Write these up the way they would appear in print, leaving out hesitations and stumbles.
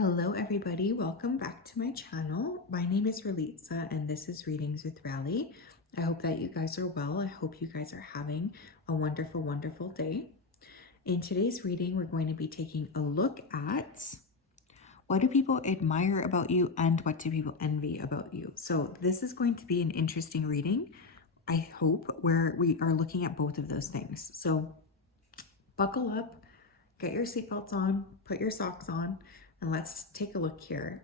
Hello everybody, welcome back to my channel. My name is Ralitza and this is Readings with Rali. I hope that you guys are well. I hope you guys are having a wonderful, wonderful day. In today's reading, we're going to be taking a look at what do people admire about you and what do people envy about you. So this is going to be an interesting reading, I hope, where we are looking at both of those things. So buckle up, get your seatbelts on, put your socks on, and let's take a look here.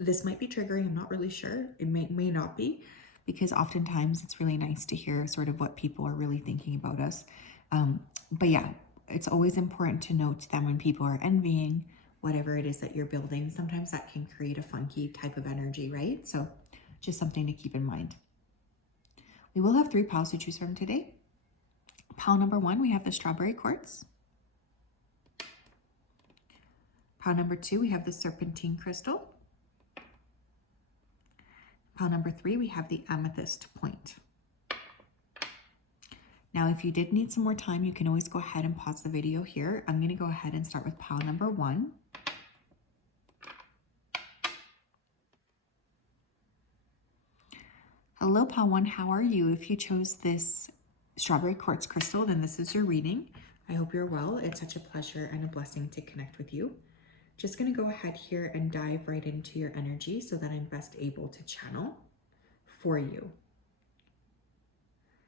This might be triggering, I'm not really sure. It may not be, because oftentimes it's really nice to hear sort of what people are really thinking about us. But yeah, it's always important to note that when people are envying whatever it is that you're building, sometimes that can create a funky type of energy, right? So just something to keep in mind. We will have 3 piles to choose from today. Pile number 1, we have the strawberry quartz. Pile number 2, we have the serpentine crystal. Pile number 3, we have the amethyst point. Now, if you did need some more time, you can always go ahead and pause the video here. I'm going to go ahead and start with pile number 1. Hello, pile 1, how are you? If you chose this strawberry quartz crystal, then this is your reading. I hope you're well. It's such a pleasure and a blessing to connect with you. Just going to go ahead here and dive right into your energy so that I'm best able to channel for you.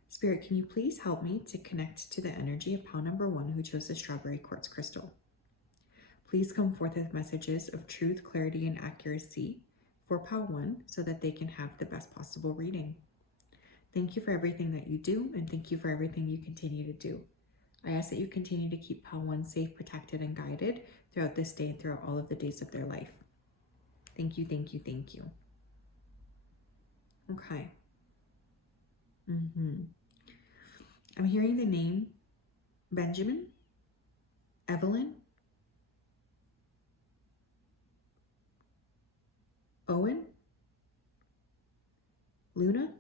Spirit, can you please help me to connect to the energy of pile number 1 who chose the strawberry quartz crystal? Please come forth with messages of truth, clarity, and accuracy for pile 1 so that they can have the best possible reading. Thank you for everything that you do, and thank you for everything you continue to do. I ask that you continue to keep pile 1 safe, protected, and guided throughout this day and throughout all of the days of their life. Thank you, thank you, thank you. Okay. I'm hearing the name Benjamin, Evelyn, Owen, Luna,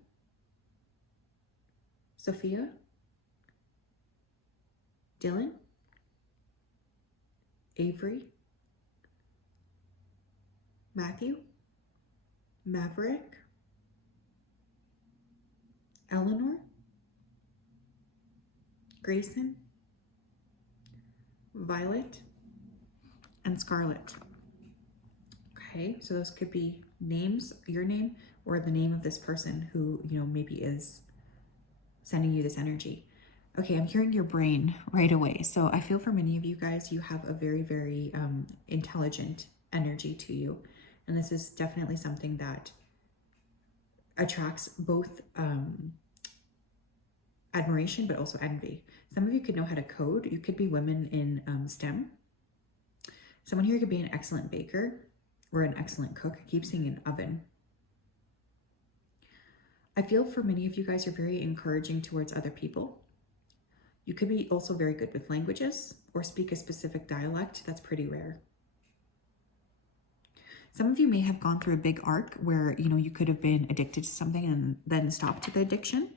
Sophia, Dylan, Avery, Matthew, Maverick, Eleanor, Grayson, Violet, and Scarlett. Okay, so those could be names, your name, or the name of this person who, maybe is sending you this energy. Okay, I'm hearing your brain right away. So I feel for many of you guys, you have a very, very intelligent energy to you. And this is definitely something that attracts both admiration, but also envy. Some of you could know how to code. You could be women in STEM. Someone here could be an excellent baker or an excellent cook. I keep saying an oven. I feel for many of you guys are very encouraging towards other people. You could be also very good with languages or speak a specific dialect. That's pretty rare. Some of you may have gone through a big arc where, you could have been addicted to something and then stopped the addiction.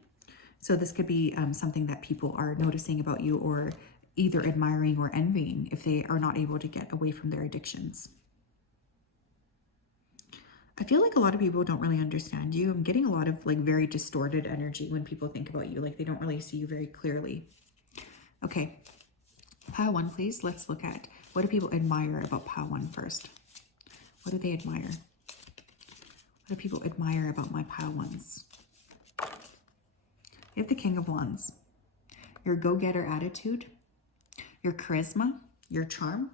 So this could be something that people are noticing about you or either admiring or envying if they are not able to get away from their addictions. I feel like a lot of people don't really understand you. I'm getting a lot of very distorted energy when people think about you. Like they don't really see you very clearly. Okay, pile 1, please. Let's look at what do people admire about pile 1 first. What do they admire? What do people admire about my pile 1s? You have the King of Wands. Your go-getter attitude, your charisma, your charm.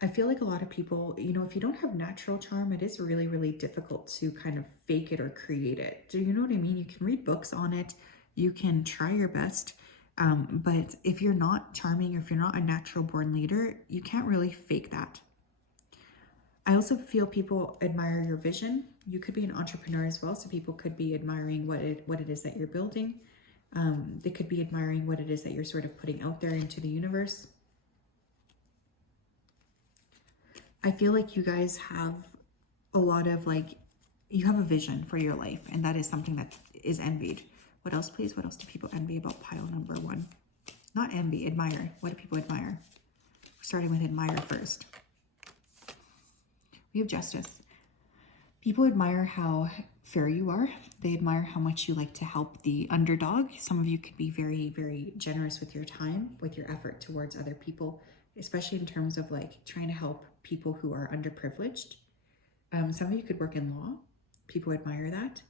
I feel like a lot of people, if you don't have natural charm, it is really, really difficult to kind of fake it or create it. Do you know what I mean? You can read books on it. You can try your best. But if you're not charming or if you're not a natural born leader, you can't really fake that. I also feel people admire your vision. You could be an entrepreneur as well. So people could be admiring what it is that you're building. They could be admiring what it is that you're sort of putting out there into the universe. I feel like you guys have a lot of you have a vision for your life, and that is something that is envied. What else, please? What else do people envy about pile number 1? Not envy, admire. What do people admire? We're starting with admire first. We have Justice. People admire how fair you are. They admire how much you like to help the underdog. Some of you could be very, very generous with your time, with your effort towards other people, especially in terms of like trying to help people who are underprivileged. Some of you could work in law. People admire that.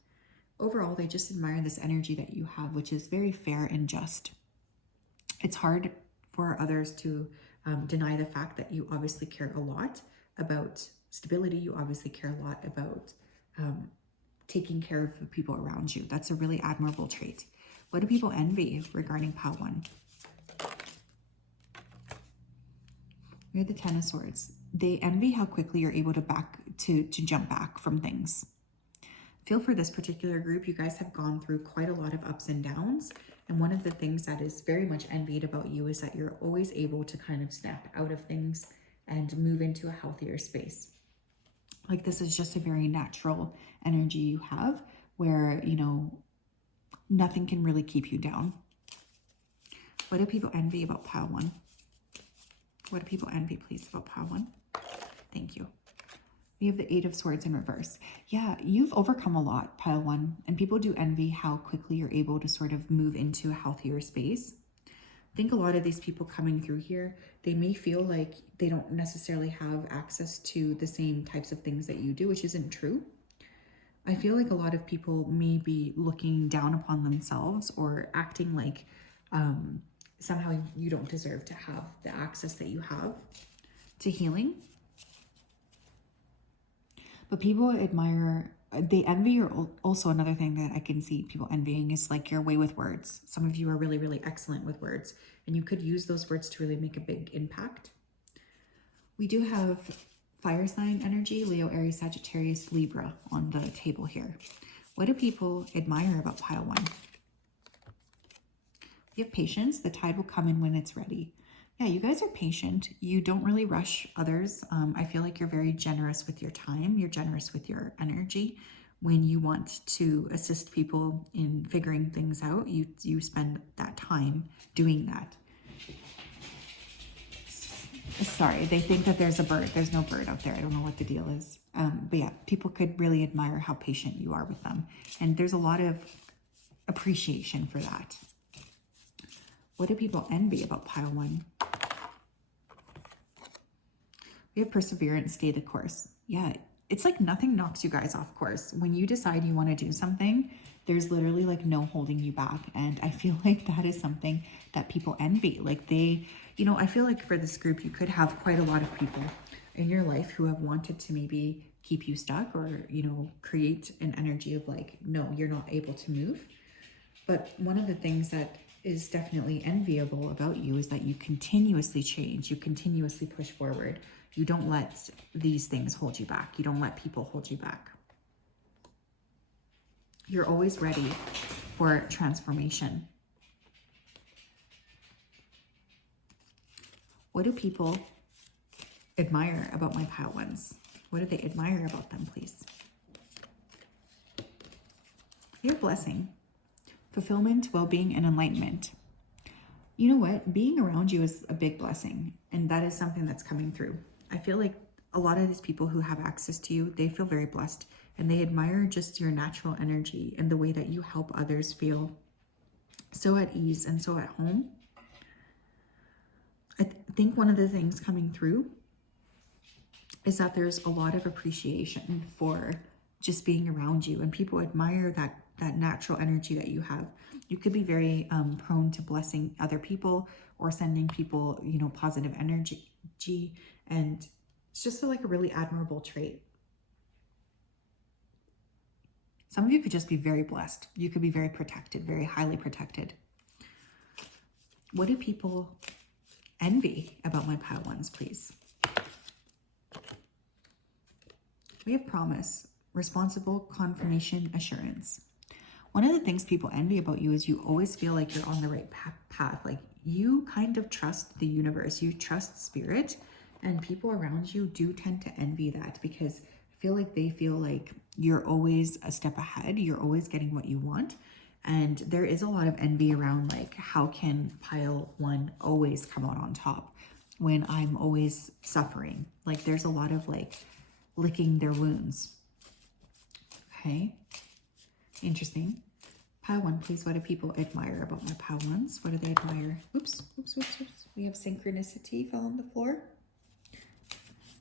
Overall, they just admire this energy that you have, which is very fair and just. It's hard for others to deny the fact that you obviously care a lot about stability. You obviously care a lot about taking care of the people around you. That's a really admirable trait. What do people envy regarding pile 1? We have the Ten of Swords. They envy how quickly you're able to jump back from things. Feel for this particular group, you guys have gone through quite a lot of ups and downs. And one of the things that is very much envied about you is that you're always able to kind of snap out of things and move into a healthier space. Like this is just a very natural energy you have where, you know, nothing can really keep you down. What do people envy about pile 1? What do people envy, please, about pile 1? Thank you. We have the Eight of Swords in reverse. Yeah, you've overcome a lot, pile 1, and people do envy how quickly you're able to sort of move into a healthier space. I think a lot of these people coming through here, they may feel like they don't necessarily have access to the same types of things that you do, which isn't true. I feel like a lot of people may be looking down upon themselves or acting like somehow you don't deserve to have the access that you have to healing. But people admire, they envy your, also another thing that I can see people envying is like your way with words. Some of you are really, really excellent with words, and you could use those words to really make a big impact. We do have fire sign energy, Leo, Aries, Sagittarius, Libra on the table here. What do people admire about pile 1? We have patience. The tide will come in when it's ready. Yeah, you guys are patient. You don't really rush others. I feel like you're very generous with your time. You're generous with your energy. When you want to assist people in figuring things out, you spend that time doing that. Sorry, they think that there's a bird. There's no bird out there. I don't know what the deal is. But yeah, people could really admire how patient you are with them. And there's a lot of appreciation for that. What do people envy about pile 1? We have perseverance, stay the course. Yeah, it's like nothing knocks you guys off course. When you decide you want to do something, there's literally like no holding you back. And I feel like that is something that people envy. Like they, you know, I feel like for this group, you could have quite a lot of people in your life who have wanted to maybe keep you stuck or, you know, create an energy of like, no, you're not able to move. But one of the things that is definitely enviable about you is that you continuously change, you continuously push forward. You don't let these things hold you back. You don't let people hold you back. You're always ready for transformation. What do people admire about my pile 1s? What do they admire about them, please? Your blessing, fulfillment, well-being, and enlightenment. You know what? Being around you is a big blessing, and that is something that's coming through. I feel like a lot of these people who have access to you, they feel very blessed, and they admire just your natural energy and the way that you help others feel so at ease and so at home. I think one of the things coming through is that there's a lot of appreciation for just being around you, and people admire that natural energy that you have. You could be very prone to blessing other people or sending people, you know, positive energy, and it's just like a really admirable trait. Some of you could just be very blessed. You could be very protected, very highly protected. What do people envy about my pile 1s, please? We have promise, responsible, confirmation, assurance. One of the things people envy about you is you always feel like you're on the right path. Like you kind of trust the universe, you trust spirit, and people around you do tend to envy that because I feel like they feel like you're always a step ahead. You're always getting what you want. And there is a lot of envy around like, how can pile 1 always come out on top when I'm always suffering? Like there's a lot of like licking their wounds. Okay, interesting. Pile 1, please. What do people admire about my pile 1s? What do they admire? Oops, oops, oops, oops. We have synchronicity fell on the floor.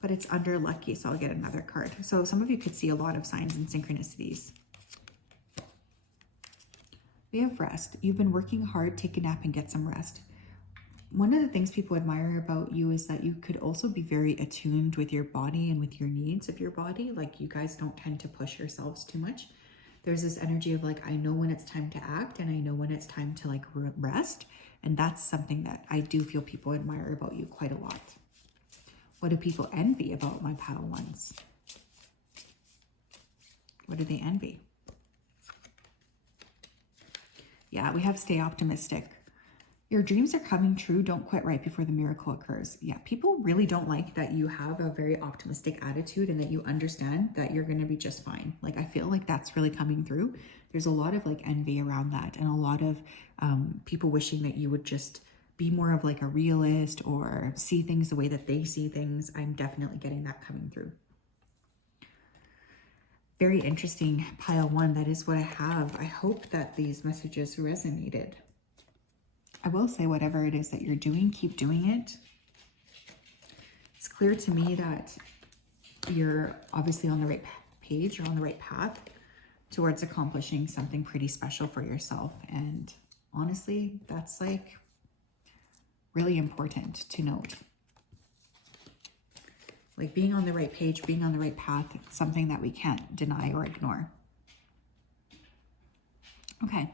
But it's under lucky, so I'll get another card. So some of you could see a lot of signs and synchronicities. We have rest. You've been working hard. Take a nap and get some rest. One of the things people admire about you is that you could also be very attuned with your body and with your needs of your body. Like, you guys don't tend to push yourselves too much. There's this energy of like, I know when it's time to act and I know when it's time to like rest. And that's something that I do feel people admire about you quite a lot. What do people envy about my pile 1s? What do they envy? Yeah, we have stay optimistic. Your dreams are coming true. Don't quit right before the miracle occurs. Yeah, people really don't like that you have a very optimistic attitude and that you understand that you're going to be just fine. Like, I feel like that's really coming through. There's a lot of like envy around that, and a lot of people wishing that you would just be more of like a realist or see things the way that they see things. I'm definitely getting that coming through. Very interesting, pile 1. That is what I have. I hope that these messages resonated. I will say, whatever it is that you're doing, keep doing it. It's clear to me that you're obviously on the right page, you're on the right path towards accomplishing something pretty special for yourself. And honestly, that's like really important to note. Like, being on the right page, being on the right path, it's something that we can't deny or ignore. Okay.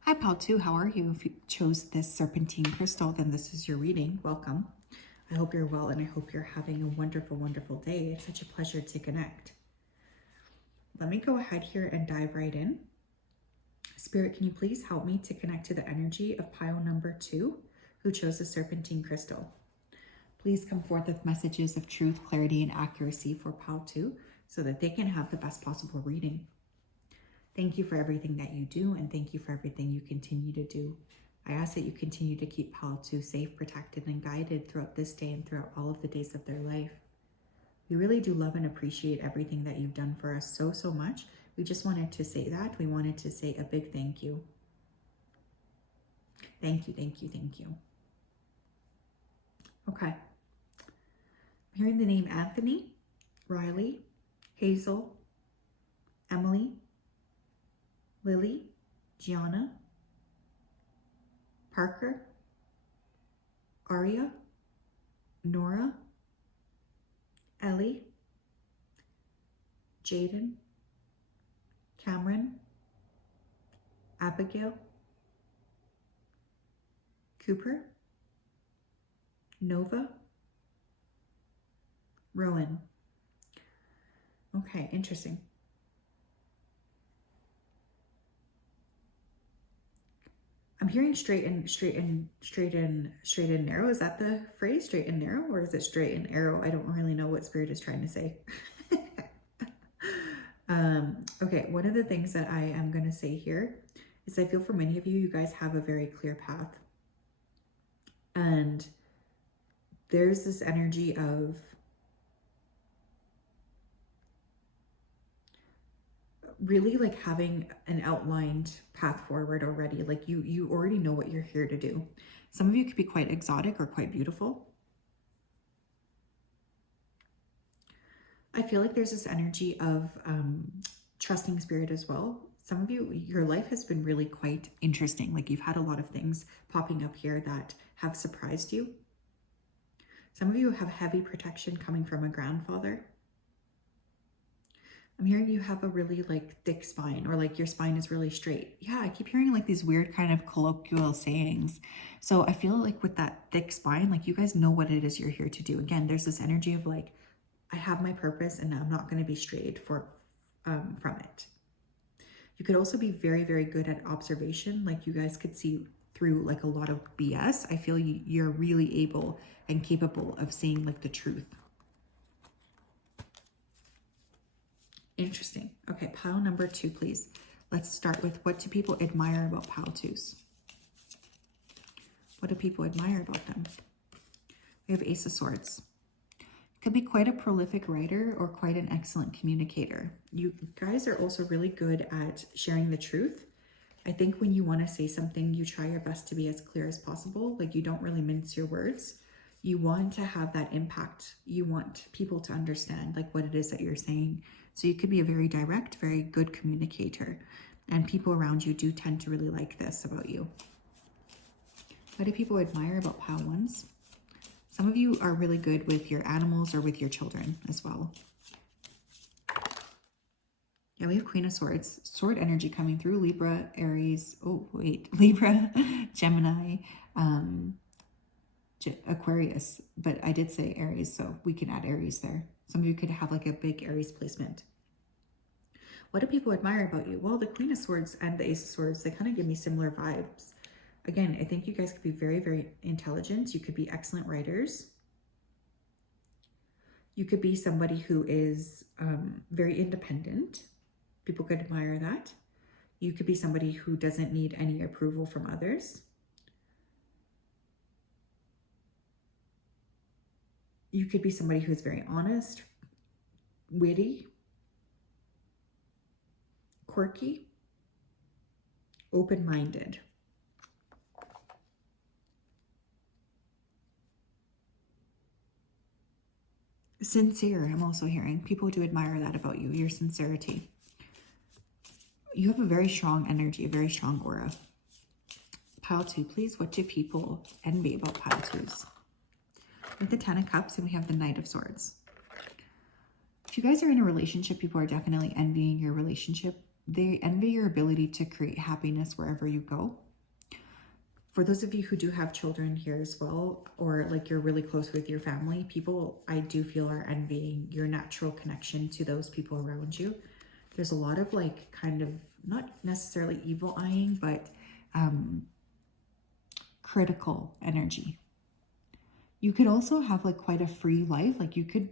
Hi, Pal 2. How are you? If you chose this serpentine crystal, then this is your reading. Welcome. I hope you're well, and I hope you're having a wonderful, wonderful day. It's such a pleasure to connect. Let me go ahead here and dive right in. Spirit, can you please help me to connect to the energy of pile number 2, who chose the serpentine crystal? Please come forth with messages of truth, clarity, and accuracy for pile 2 so that they can have the best possible reading. Thank you for everything that you do, and thank you for everything you continue to do. I ask that you continue to keep pile 2 safe, protected, and guided throughout this day and throughout all of the days of their life. We really do love and appreciate everything that you've done for us so, so much. We just wanted to say that. We wanted to say a big thank you. Thank you, thank you, thank you. Okay. I'm hearing the name Anthony, Riley, Hazel, Emily, Lily, Gianna, Parker, Aria, Nora, Ellie, Jaden, Cameron, Abigail, Cooper, Nova, Rowan. Okay, interesting. I'm hearing straight and narrow. Is that the phrase, straight and narrow, or is it straight and arrow? I don't really know what Spirit is trying to say. Okay, one of the things that I am going to say here is I feel for many of you, you guys have a very clear path. And there's this energy of really like having an outlined path forward already. Like you already know what you're here to do. Some of you could be quite exotic or quite beautiful. I feel like there's this energy of trusting Spirit as well. Some of you, your life has been really quite interesting. Like you've had a lot of things popping up here that have surprised you. Some of you have heavy protection coming from a grandfather. I'm hearing you have a really like thick spine, or like your spine is really straight. Yeah, I keep hearing like these weird kind of colloquial sayings. So I feel like with that thick spine, like you guys know what it is you're here to do. Again, there's this energy of like, I have my purpose and I'm not going to be strayed from it. You could also be very, very good at observation. Like you guys could see through like a lot of BS. I feel you're really able and capable of seeing like the truth. Interesting. Okay, pile number 2, please. Let's start with, what do people admire about pile 2s? What do people admire about them? We have Ace of Swords. Could be quite a prolific writer or quite an excellent communicator. You guys are also really good at sharing the truth. I think when you want to say something, you try your best to be as clear as possible. Like, you don't really mince your words. You want to have that impact. You want people to understand like what it is that you're saying. So you could be a very direct, very good communicator. And people around you do tend to really like this about you. What do people admire about Pile Ones? Some of you are really good with your animals or with your children as well. Yeah, we have Queen of Swords, sword energy coming through. Libra, Aries, Libra, Gemini, Aquarius, but I did say Aries, so we can add Aries there. Some of you could have like a big Aries placement. What do people admire about you? Well, the Queen of Swords and the Ace of Swords, they kind of give me similar vibes. Again, I think you guys could be very, very intelligent. You could be excellent writers. You could be somebody who is very independent. People could admire that. You could be somebody who doesn't need any approval from others. You could be somebody who's very honest, witty, quirky, open-minded. Sincere, I'm also hearing. People do admire that about you, your sincerity. You have a very strong energy, a very strong aura. Pile 2, please. What do people envy about Pile 2s? We have the 10 of Cups and we have the Knight of Swords. If you guys are in a relationship, people are definitely envying your relationship. They envy your ability to create happiness wherever you go. For those of you who do have children here as well, or like you're really close with your family, people I do feel are envying your natural connection to those people around you. There's a lot of like kind of not necessarily evil eyeing, but critical energy. You could also have like quite a free life. Like you could,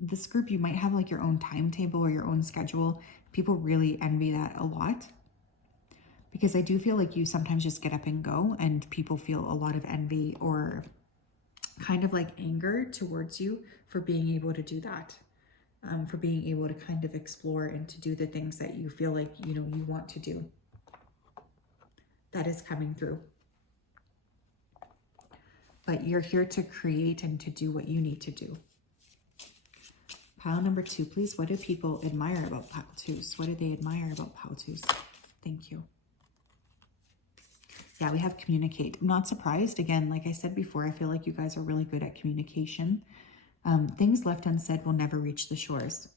this group, you might have like your own timetable or your own schedule. People really envy that a lot. Because I do feel like you sometimes just get up and go, and people feel a lot of envy or kind of like anger towards you for being able to do that, for being able to kind of explore and to do the things that you feel like, you know, you want to do. That is coming through. But you're here to create and to do what you need to do. Pile number 2, please. What do people admire about Pile 2s? What do they admire about Pile 2s? Thank you. Yeah, we have communicate. I'm not surprised. Again, like I said before, I feel like you guys are really good at communication. Things left unsaid will never reach the shores.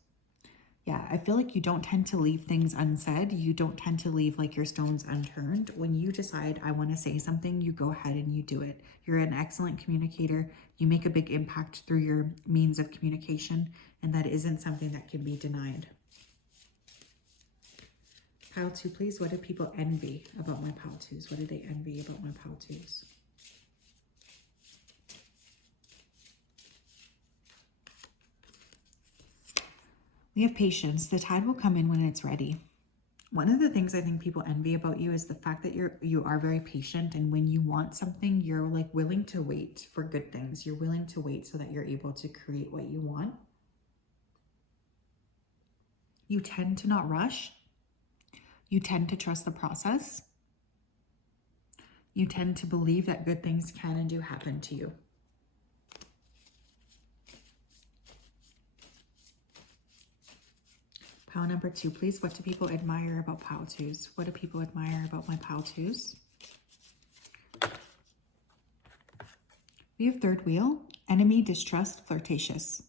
Yeah, I feel like you don't tend to leave things unsaid. You don't tend to leave like your stones unturned. When you decide, I want to say something, you go ahead and you do it. You're an excellent communicator. You make a big impact through your means of communication, and that isn't something that can be denied. Pile 2, please. What do people envy about my Pile 2s? What do they envy about my Pile 2s? We have patience. The tide will come in when it's ready. One of the things I think people envy about you is the fact that you are very patient, and when you want something, you're like willing to wait for good things. You're willing to wait so that you're able to create what you want. You tend to not rush. You tend to trust the process. You tend to believe that good things can and do happen to you. Pile number 2, please. What do people admire about Pile 2s? What do people admire about my Pile 2s? We have third wheel. Enemy, distrust, flirtatious.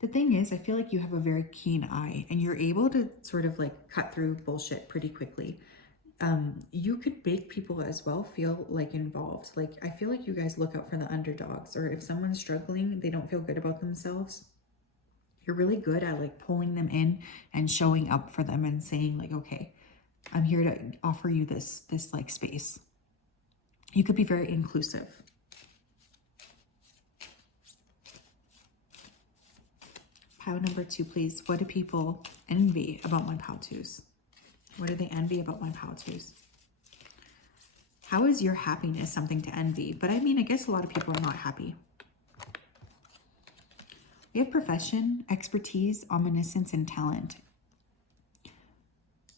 The thing is, I feel like you have a very keen eye and you're able to sort of like cut through bullshit pretty quickly. You could make people as well feel like involved. Like, I feel like you guys look out for the underdogs, or if someone's struggling, they don't feel good about themselves. You're really good at like pulling them in and showing up for them and saying like, okay, I'm here to offer you this like space. You could be very inclusive. Pile number 2, please. What do people envy about my Pile 2s? What do they envy about my Pile 2s? How is your happiness something to envy? But I mean, I guess a lot of people are not happy. We have profession, expertise, omniscience, and talent.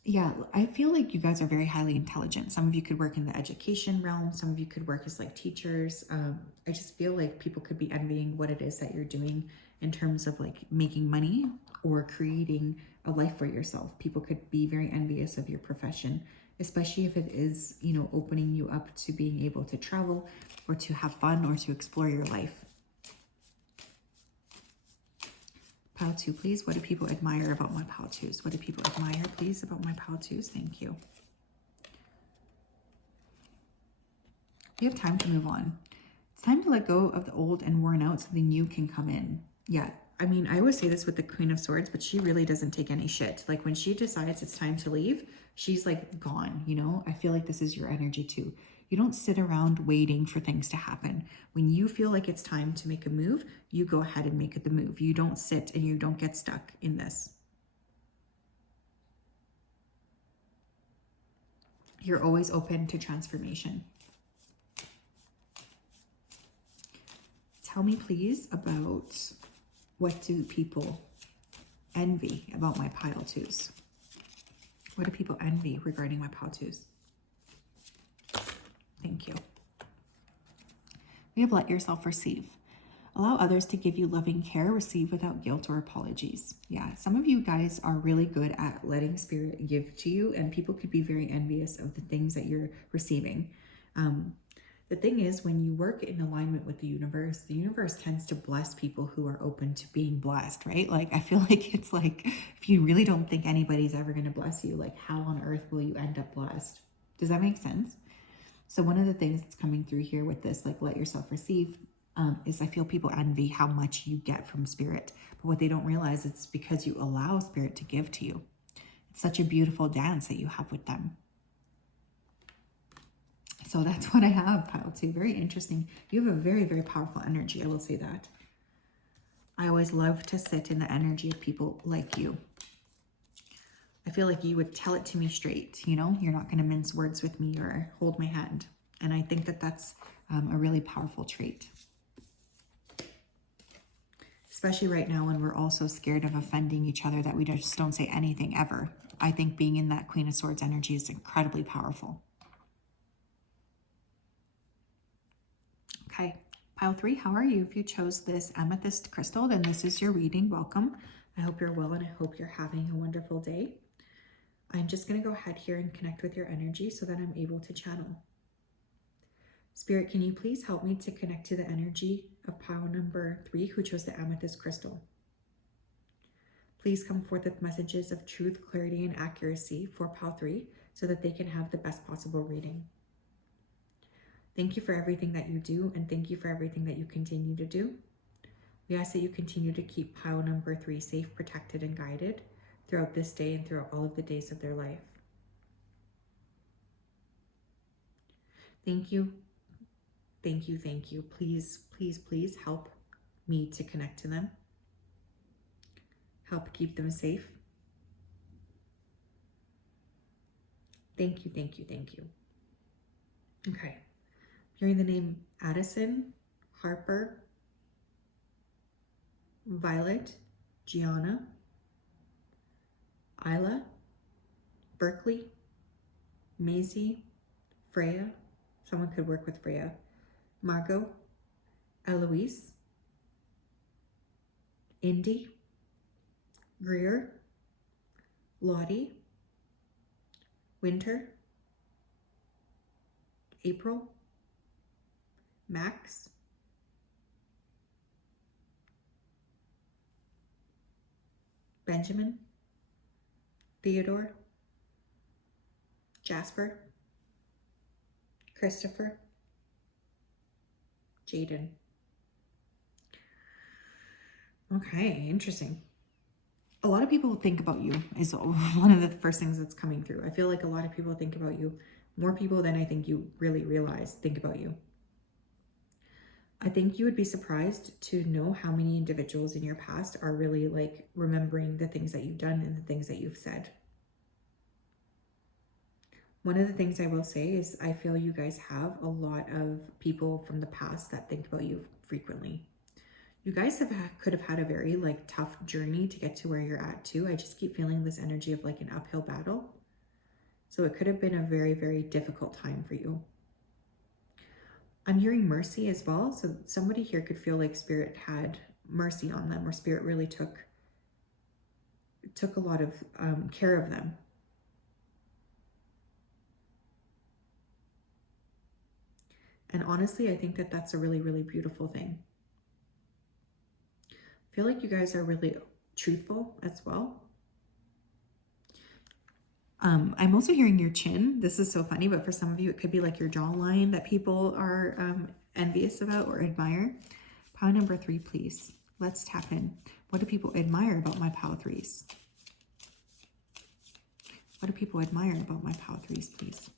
Yeah, I feel like you guys are very highly intelligent. Some of you could work in the education realm. Some of you could work as like teachers. I just feel like people could be envying what it is that you're doing in terms of like making money or creating a life for yourself. People could be very envious of your profession, especially if it is, you know, opening you up to being able to travel or to have fun or to explore your life. Pile 2, please. What do people admire about my pile 2s? What do people admire, please, about my pile 2s? Thank you. We have time to move on. It's time to let go of the old and worn out so the new can come in. Yeah, I mean, I always say this with the Queen of Swords, but she really doesn't take any shit. Like when she decides it's time to leave, she's like gone, you know? I feel like this is your energy too. You don't sit around waiting for things to happen. When you feel like it's time to make a move, you go ahead and make the move. You don't sit and you don't get stuck in this. You're always open to transformation. Tell me, please, about what do people envy about my pile 2s? What do people envy regarding my pile 2s? Thank you. We have let yourself receive. Allow others to give you loving care, receive without guilt or apologies. Yeah, some of you guys are really good at letting spirit give to you, and people could be very envious of the things that you're receiving. The thing is, when you work in alignment with the universe tends to bless people who are open to being blessed, right? Like, I feel like it's like, if you really don't think anybody's ever going to bless you, like how on earth will you end up blessed? Does that make sense? So one of the things that's coming through here with this, like let yourself receive, is I feel people envy how much you get from spirit. But what they don't realize, it's because you allow spirit to give to you. It's such a beautiful dance that you have with them. So that's what I have, pile 2. Very interesting. You have a very, very powerful energy. I will say that. I always love to sit in the energy of people like you. I feel like you would tell it to me straight, you know? You're not going to mince words with me or hold my hand. And I think that that's a really powerful trait. Especially right now when we're all so scared of offending each other that we just don't say anything ever. I think being in that Queen of Swords energy is incredibly powerful. Okay, pile 3, how are you? If you chose this amethyst crystal, then this is your reading. Welcome. I hope you're well and I hope you're having a wonderful day. I'm just going to go ahead here and connect with your energy so that I'm able to channel. Spirit, can you please help me to connect to the energy of pile number 3 who chose the amethyst crystal? Please come forth with messages of truth, clarity, and accuracy for pile 3 so that they can have the best possible reading. Thank you for everything that you do, and thank you for everything that you continue to do. We ask that you continue to keep pile number 3 safe, protected, and guided throughout this day and throughout all of the days of their life. Thank you. Thank you, thank you. Please, please, please help me to connect to them. Help keep them safe. Thank you, thank you, thank you. Okay. Hearing the name Addison, Harper, Violet, Gianna, Isla, Berkeley, Maisie, Freya. Someone could work with Freya. Margot, Eloise, Indy, Greer, Lottie, Winter, April, Max, Benjamin, Theodore, Jasper, Christopher, Jaden. Okay, interesting. A lot of people think about you is one of the first things that's coming through. I feel like a lot of people think about you. More people than I think you really realize think about you. I think you would be surprised to know how many individuals in your past are really like remembering the things that you've done and the things that you've said. One of the things I will say is I feel you guys have a lot of people from the past that think about you frequently. You guys could have had a very like tough journey to get to where you're at too. I just keep feeling this energy of like an uphill battle. So it could have been a very, very difficult time for you. I'm hearing mercy as well. So somebody here could feel like Spirit had mercy on them, or Spirit really took a lot of care of them. And honestly, I think that that's a really, really beautiful thing. I feel like you guys are really truthful as well. I'm also hearing your chin. This is so funny, but for some of you, it could be like your jawline that people are envious about or admire. Pile number 3, please. Let's tap in. What do people admire about my pile 3s? What do people admire about my pile 3s, please?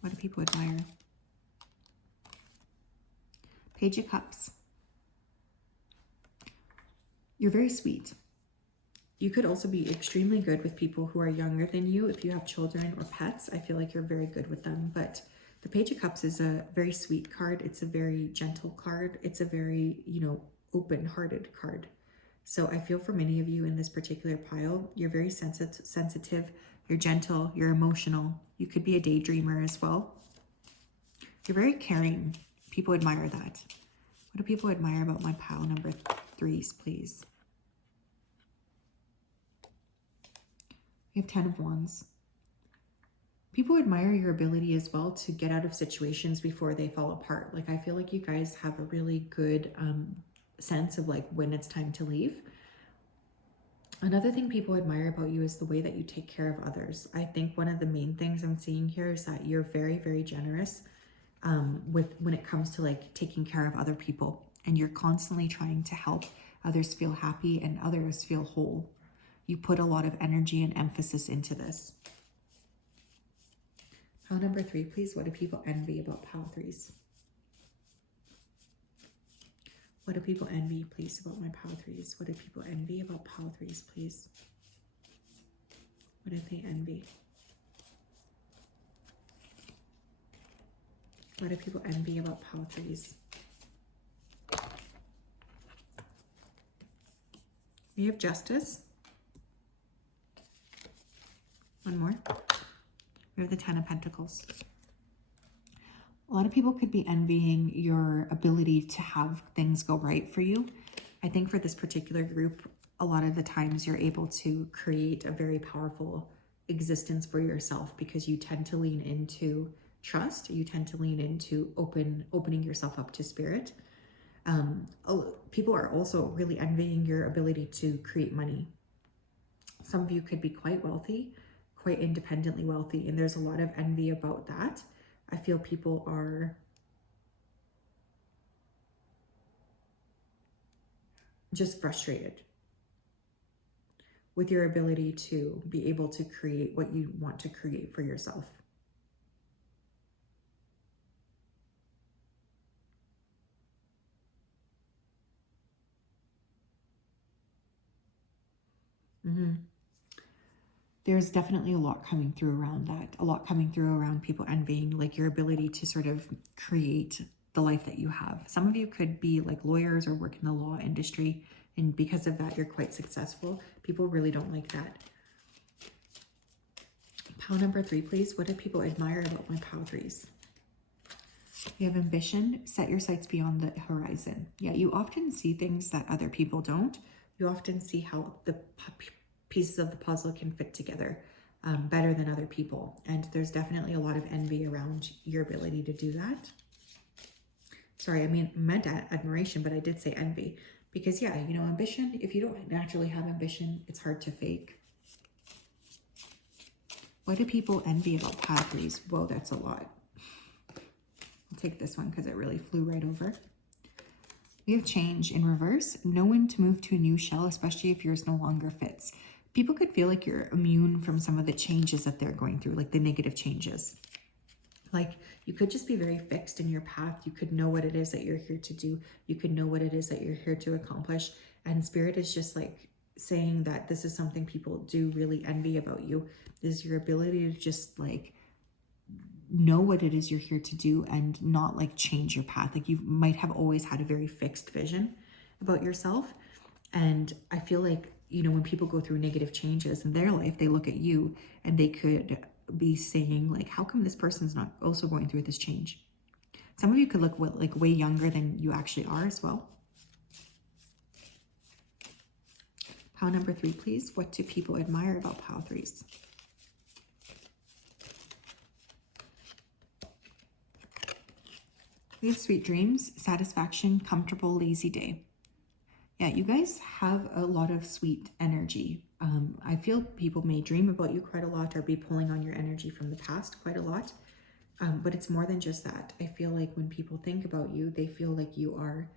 What do people admire? Page of Cups. You're very sweet. You could also be extremely good with people who are younger than you. If you have children or pets, I feel like you're very good with them. But the Page of Cups is a very sweet card. It's a very gentle card. It's a very, open-hearted card. So I feel for many of you in this particular pile, you're very sensitive, you're gentle, you're emotional. You could be a daydreamer as well. You're very caring. People admire that. What do people admire about my pile number 3s, please? We have 10 of Wands. People admire your ability as well to get out of situations before they fall apart. Like, I feel like you guys have a really good sense of like when it's time to leave. Another thing people admire about you is the way that you take care of others. I think one of the main things I'm seeing here is that you're very, very generous when it comes to like taking care of other people, and you're constantly trying to help others feel happy and others feel whole. You put a lot of energy and emphasis into this. Pile number 3, please. What do people envy about pile 3s? What do people envy, please, about my pile 3s? What do people envy about pile 3s, please? What do they envy? What do people envy about pile 3s? We have Justice. One more. We have the 10 of Pentacles. A lot of people could be envying your ability to have things go right for you. I think for this particular group, a lot of the times you're able to create a very powerful existence for yourself because you tend to lean into trust. You tend to lean into opening yourself up to Spirit. People are also really envying your ability to create money. Some of you could be quite wealthy, quite independently wealthy, and there's a lot of envy about that. I feel people are just frustrated with your ability to be able to create what you want to create for yourself. There's definitely a lot coming through around that, a lot coming through around people envying like your ability to sort of create the life that you have. Some of you could be like lawyers or work in the law industry, and because of that, you're quite successful. People really don't like that. Pile number 3, please. What do people admire about my pile 3s? You have ambition. Set your sights beyond the horizon. Yeah, you often see things that other people don't. You often see how the pieces of the puzzle can fit together better than other people. And there's definitely a lot of envy around your ability to do that. Sorry, I meant admiration, but I did say envy. Because yeah, ambition, if you don't naturally have ambition, it's hard to fake. What do people envy about pile 3s? Whoa, that's a lot. I'll take this one because it really flew right over. We have change in reverse. Know when to move to a new shell, especially if yours no longer fits. People could feel like you're immune from some of the changes that they're going through, like the negative changes. Like you could just be very fixed in your path. You could know what it is that you're here to do. You could know what it is that you're here to accomplish. And Spirit is just like saying that this is something people do really envy about you, is your ability to just like know what it is you're here to do and not like change your path. Like you might have always had a very fixed vision about yourself. And I feel like, you know, when people go through negative changes in their life, they look at you and they could be saying like, how come this person's not also going through this change? Some of you could look like way younger than you actually are as well. Pile number 3, please. What do people admire about pile 3s? We have sweet dreams, satisfaction, comfortable, lazy day. Yeah, you guys have a lot of sweet energy. I feel people may dream about you quite a lot or be pulling on your energy from the past quite a lot. But it's more than just that. I feel like when people think about you, they feel like you are,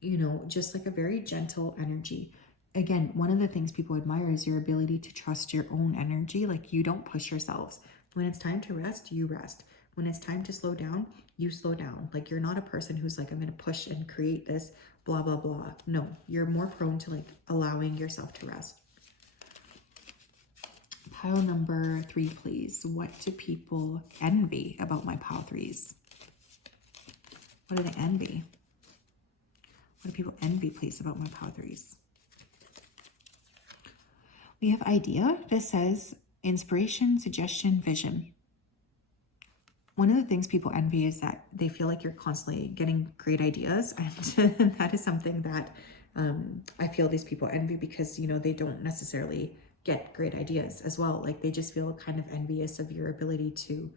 you know, just like a very gentle energy. Again, one of the things people admire is your ability to trust your own energy. Like you don't push yourselves. When it's time to rest, you rest. When it's time to slow down, you slow down. Like you're not a person who's like, I'm going to push and create this, blah, blah, blah. No, you're more prone to like allowing yourself to rest. Pile number 3, please. What do people envy about my pile 3s? What do they envy? What do people envy, please, about my pile 3s? We have idea. This says inspiration, suggestion, vision. One of the things people envy is that they feel like you're constantly getting great ideas. And that is something that I feel these people envy because, you know, they don't necessarily get great ideas as well. Like they just feel kind of envious of your ability to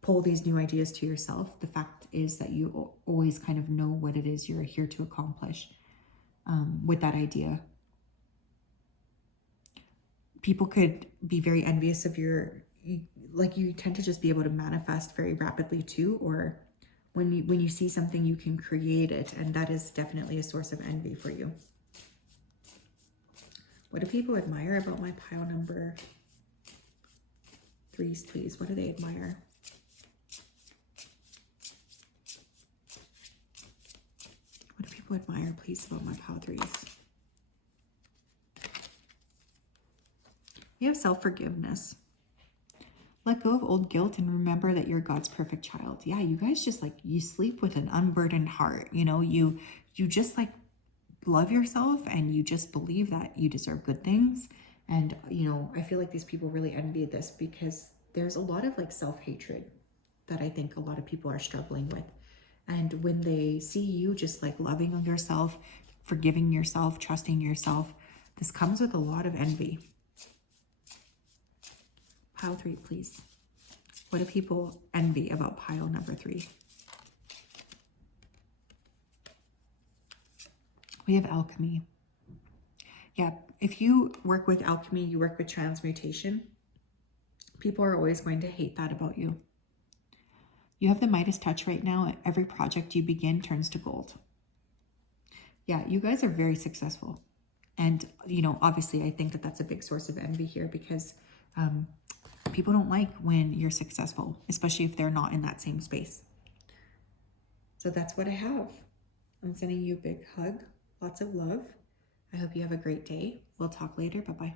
pull these new ideas to yourself. The fact is that you always kind of know what it is you're here to accomplish with that idea. People could be very envious of your, like you tend to just be able to manifest very rapidly too, or when you see something, you can create it. And that is definitely a source of envy for you. What do people admire about my pile number 3s, please? What do they admire? What do people admire, please, about my pile 3s? We have self-forgiveness. Let go of old guilt and remember that you're God's perfect child. Yeah, you guys just like, you sleep with an unburdened heart. You know, you just like love yourself and you just believe that you deserve good things. And, you know, I feel like these people really envy this because there's a lot of like self-hatred that I think a lot of people are struggling with. And when they see you just like loving on yourself, forgiving yourself, trusting yourself, this comes with a lot of envy. Pile 3, please. What do people envy about pile number 3? We have alchemy. Yeah, if you work with alchemy, you work with transmutation, people are always going to hate that about you. You have the Midas touch right now. Every project you begin turns to gold. Yeah, you guys are very successful. And, you know, obviously I think that that's a big source of envy here because people don't like when you're successful, especially if they're not in that same space. So that's what I have. I'm sending you a big hug. Lots of love. I hope you have a great day. We'll talk later. Bye-bye.